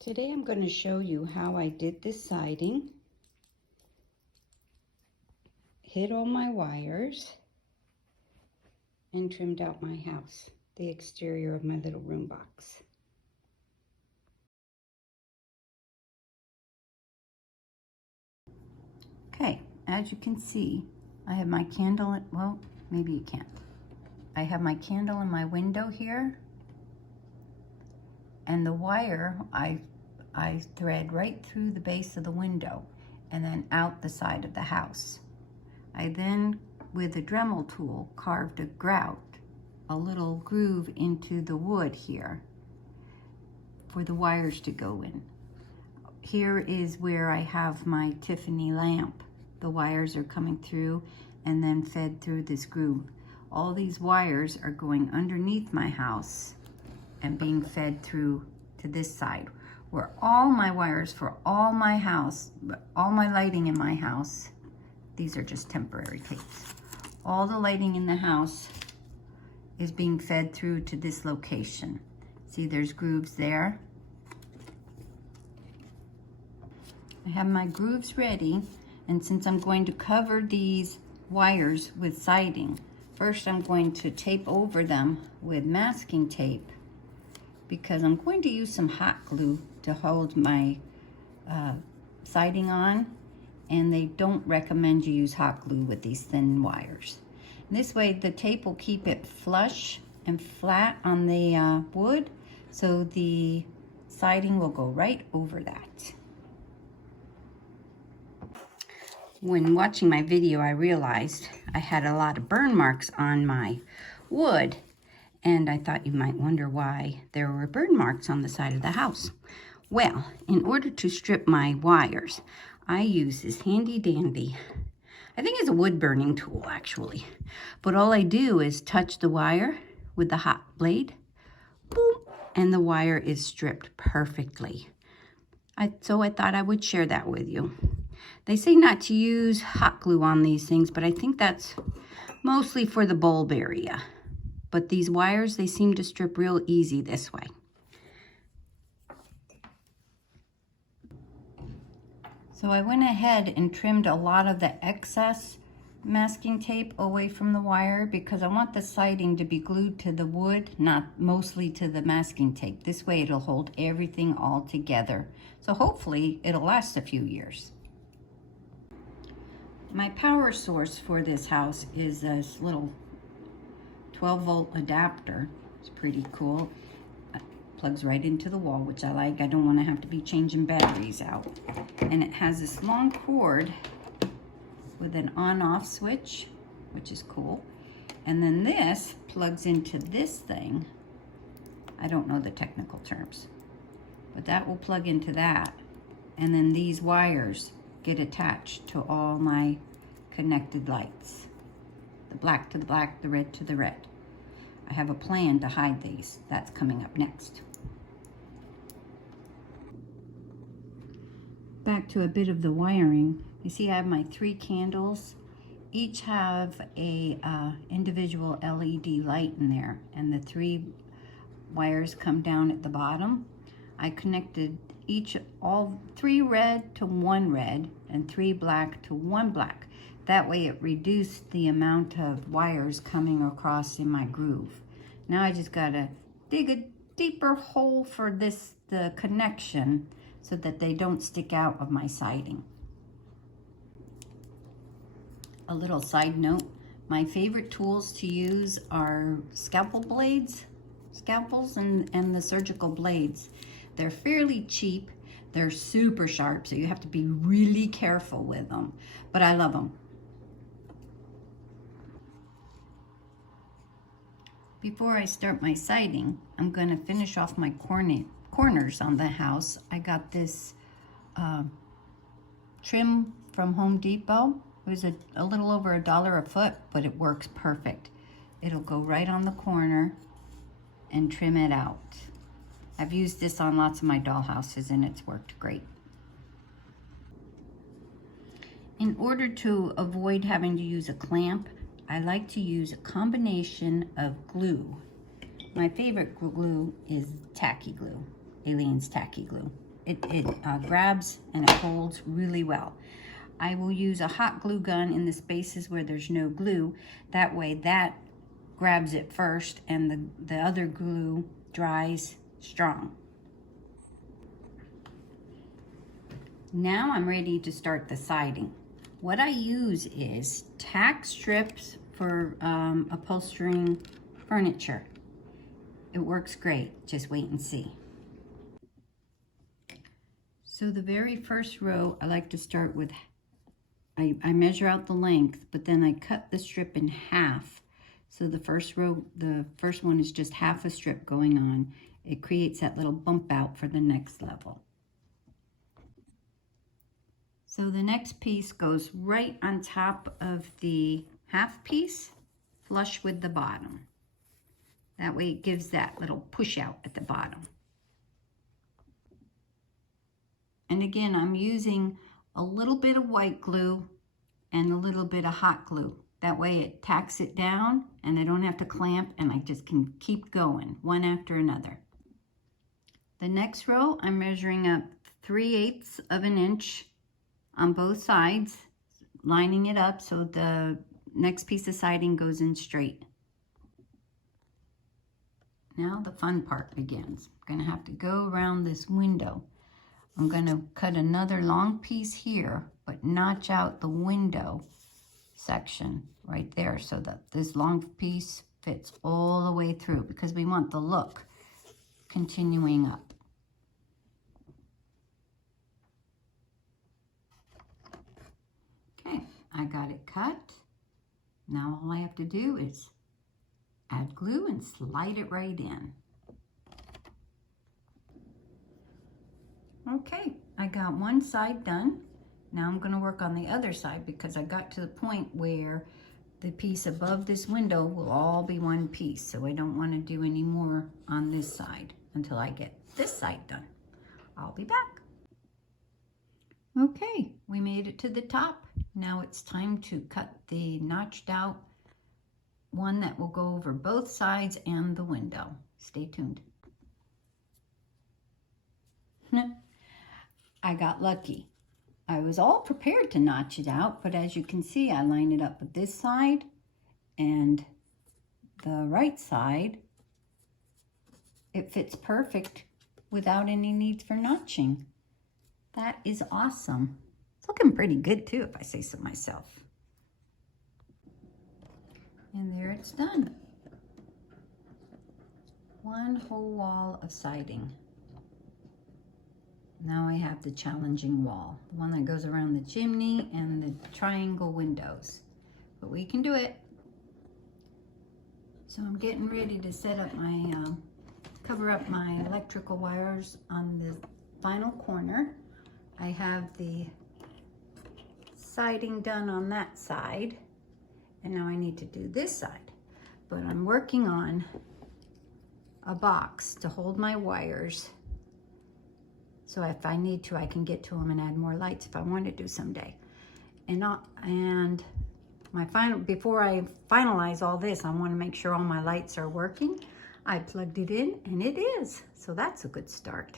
Today I'm going to show you how I did this siding, hid all my wires, and trimmed out my house, the exterior of my little room box. Okay, as you can see, I have my candle, well, maybe you can't. I have my candle in my window here, and the wire I thread right through the base of the window and then out the side of the house. I then, with a Dremel tool, carved a grout, a little groove into the wood here for the wires to go in. Here is where I have my Tiffany lamp. The wires are coming through and then fed through this groove. All these wires are going underneath my house and being fed through to this side, where all my wires for all my house, all my lighting in my house, these are just temporary tapes. All the lighting in the house is being fed through to this location. See, there's grooves there. I have my grooves ready, and since I'm going to cover these wires with siding, first I'm going to tape over them with masking tape, because I'm going to use some hot glue to hold my siding on, and they don't recommend you use hot glue with these thin wires. And this way the tape will keep it flush and flat on the wood, so the siding will go right over that. When watching my video, I realized I had a lot of burn marks on my wood, and I thought you might wonder why there were burn marks on the side of the house. Well, in order to strip my wires, I use this handy dandy, I think it's a wood burning tool actually, but all I do is touch the wire with the hot blade, boom, and the wire is stripped perfectly. So I thought I would share that with you. They say not to use hot glue on these things, but I think that's mostly for the bulb area. But these wires, they seem to strip real easy this way. So I went ahead and trimmed a lot of the excess masking tape away from the wire, because I want the siding to be glued to the wood, not mostly to the masking tape. This way it'll hold everything all together. So hopefully it'll last a few years. My power source for this house is this little 12-volt adapter. It's pretty cool. It plugs right into the wall, which I like. I don't want to have to be changing batteries out. And it has this long cord with an on-off switch, which is cool. And then this plugs into this thing. I don't know the technical terms, but that will plug into that. And then these wires get attached to all my connected lights. The black to the black, the red to the red. I have a plan to hide these. That's coming up next. Back to a bit of the wiring. You see I have my 3 candles. Each have a individual LED light in there, and the 3 wires come down at the bottom. I connected all 3 red to 1 red and 3 black to 1 black. That way it reduced the amount of wires coming across in my groove. Now I just gotta dig a deeper hole for the connection, so that they don't stick out of my siding. A little side note, my favorite tools to use are scalpels and the surgical blades. They're fairly cheap. They're super sharp, so you have to be really careful with them, but I love them. Before I start my siding, I'm going to finish off my corners on the house. I got this trim from Home Depot. It was a little over $1 a foot, but it works perfect. It'll go right on the corner and trim it out. I've used this on lots of my doll houses, and it's worked great. In order to avoid having to use a clamp, I like to use a combination of glue. My favorite glue is tacky glue, Alien's tacky glue. It grabs and it holds really well. I will use a hot glue gun in the spaces where there's no glue. That way that grabs it first and the other glue dries strong. Now I'm ready to start the siding. What I use is tack strips for upholstering furniture. It works great, just wait and see. So the very first row, I like to start with, I measure out the length, but then I cut the strip in half. So the first row, the first one is just half a strip going on. It creates that little bump out for the next level. So the next piece goes right on top of the half piece, flush with the bottom. That way it gives that little push out at the bottom. And again, I'm using a little bit of white glue and a little bit of hot glue. That way it tacks it down and I don't have to clamp and I just can keep going one after another. The next row, I'm measuring up 3/8 of an inch on both sides, lining it up so the next piece of siding goes in straight. Now the fun part begins. I'm gonna have to go around this window. I'm gonna cut another long piece here, but notch out the window section right there so that this long piece fits all the way through because we want the look continuing up. Okay, I got it cut. Now all I have to do is add glue and slide it right in. Okay, I got one side done. Now I'm going to work on the other side because I got to the point where the piece above this window will all be one piece. So I don't want to do any more on this side until I get this side done. I'll be back. Okay, we made it to the top. Now it's time to cut the notched out one that will go over both sides and the window. Stay tuned. I got lucky. I was all prepared to notch it out, but as you can see, I line it up with this side and the right side. It fits perfect without any need for notching. That is awesome. It's looking pretty good too, if I say so myself. And there it's done. One whole wall of siding. Now I have the challenging wall, the one that goes around the chimney and the triangle windows. But we can do it. So I'm getting ready to set up my, cover up my electrical wires on the final corner. I have the siding done on that side, and now I need to do this side. But I'm working on a box to hold my wires. So if I need to, I can get to them and add more lights if I want to do someday. And my before I finalize all this, I want to make sure all my lights are working. I plugged it in and it is. So that's a good start.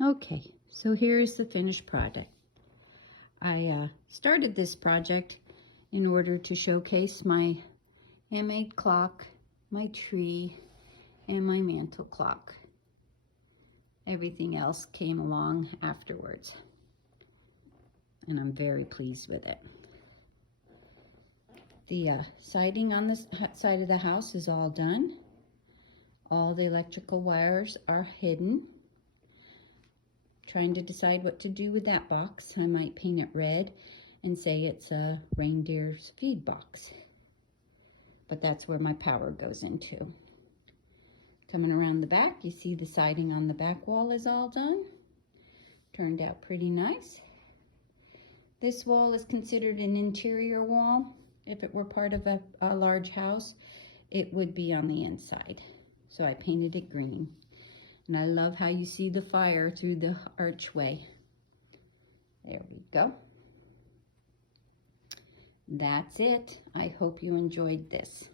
Okay, so here's the finished product. I started this project in order to showcase my handmade clock, my tree, and my mantle clock. Everything else came along afterwards, and I'm very pleased with it. The siding on the side of the house is all done. All the electrical wires are hidden. Trying to decide what to do with that box. I might paint it red and say it's a reindeer's feed box. But that's where my power goes into. Coming around the back, you see the siding on the back wall is all done. Turned out pretty nice. This wall is considered an interior wall. If it were part of a large house, it would be on the inside. So I painted it green. And I love how you see the fire through the archway. There we go. That's it. I hope you enjoyed this.